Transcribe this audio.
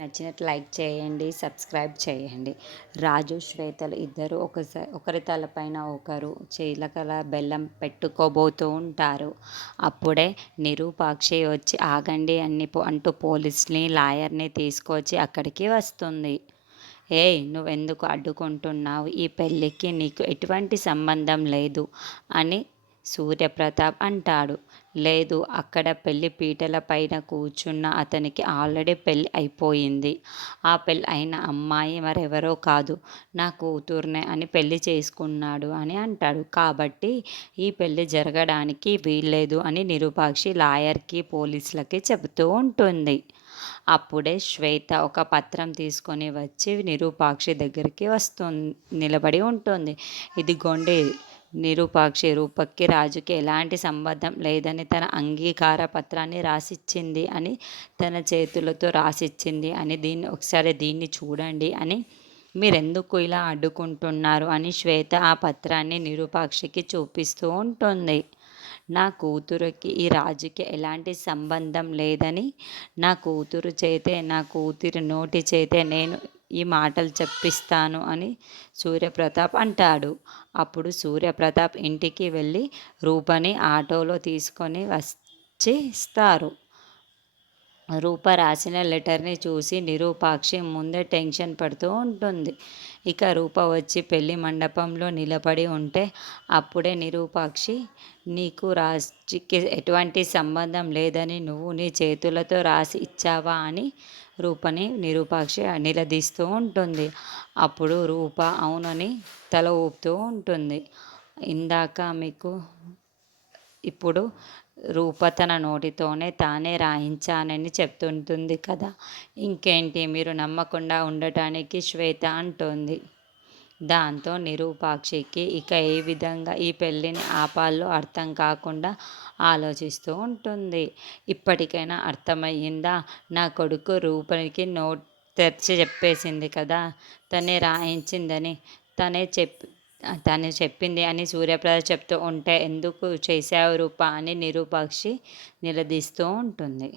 నచ్చినట్టు లైక్ చేయండి, సబ్స్క్రైబ్ చేయండి. రాజు, శ్వేతలు ఇద్దరు ఒకరి తలపైన ఒకరు చిలకల బెల్లం పెట్టుకోబోతూ ఉంటారు. అప్పుడే నిరూపాక్షి వచ్చి ఆగండి అంటూ పోలీస్ని, లాయర్ని తీసుకొచ్చి అక్కడికి వస్తుంది. ఏయ్, నువ్వెందుకు అడ్డుకుంటున్నావు? ఈ పెళ్ళికి నీకు ఎటువంటి సంబంధం లేదు అని సూర్యప్రతాప్ అంటాడు. లేదు, అక్కడ పెళ్లి పీటల పైన కూర్చున్న అతనికి ఆల్రెడీ పెళ్ళి అయిపోయింది. ఆ పెళ్ళి అయిన అమ్మాయి మరెవరో కాదు, నా కూతుర్నే అని పెళ్లి చేసుకున్నాడు అని అంటాడు. కాబట్టి ఈ పెళ్ళి జరగడానికి వీల్లేదు అని నిరూపాక్షి లాయర్కి, పోలీసులకి చెబుతూ ఉంటుంది. అప్పుడే శ్వేత ఒక పత్రం తీసుకొని వచ్చి నిరూపాక్షి దగ్గరికి నిలబడి ఉంటుంది. ఇదిగోండి నిరూపాక్షి, రూపక్కి రాజుకి ఎలాంటి సంబంధం లేదని తన అంగీకార పత్రాన్ని రాసిచ్చింది అని, తన చేతులతో రాసిచ్చింది అని, దీన్ని చూడండి అని, మీరెందుకు ఇలా అడ్డుకుంటున్నారు అని శ్వేత ఆ పత్రాన్ని నిరూపాక్షికి చూపిస్తూ ఉంటుంది. నా కూతురికి ఈ రాజుకి ఎలాంటి సంబంధం లేదని, నా కూతురి నోటి చేతే నేను ఈ మాటలు చెప్పిస్తాను అని సూర్యప్రతాప్ అంటాడు. అప్పుడు సూర్యప్రతాప్ ఇంటికి వెళ్ళి రూపని ఆటోలో తీసుకొని వచ్చి ఇస్తారు. రూప రాసిన లెటర్ని చూసి నిరూపాక్షి ముందే టెన్షన్ పడుతూ ఉంటుంది. ఇక రూప వచ్చి పెళ్లి మండపంలో నిలబడి ఉంటే అప్పుడే నిరూపాక్షి, నీకు రాజుకి ఎటువంటి సంబంధం లేదని నువ్వు నీ చేతులతో రాసి ఇచ్చావా అని రూపని నిరూపాక్షి నిలదీస్తూ ఉంటుంది. అప్పుడు రూప అవునని తల ఊపుతూ ఉంటుంది. ఇందాక మీకు ఇప్పుడు రూప తన నోటితోనే తానే రాయించానని చెప్తుంటుంది కదా, ఇంకేంటి మీరు నమ్మకుండా ఉండటానికి శ్వేత అంటోంది. దాంతో నిరూపాక్షికి ఇక ఏ విధంగా ఈ పెళ్ళిని ఆపాలో అర్థం కాకుండా ఆలోచిస్తూ ఉంటుంది. ఇప్పటికైనా అర్థమయ్యిందా? నా కొడుకు రూపనికి నోట్ తెరిచి చెప్పేసింది కదా తనే రాయించిందని. తను చెప్పింది అని సూర్యప్రకాష్ చెప్తూ ఉంటే ఎందుకు చేశావు రూప అని నిరూపాక్షి నిలదీస్తూ ఉంటుంది.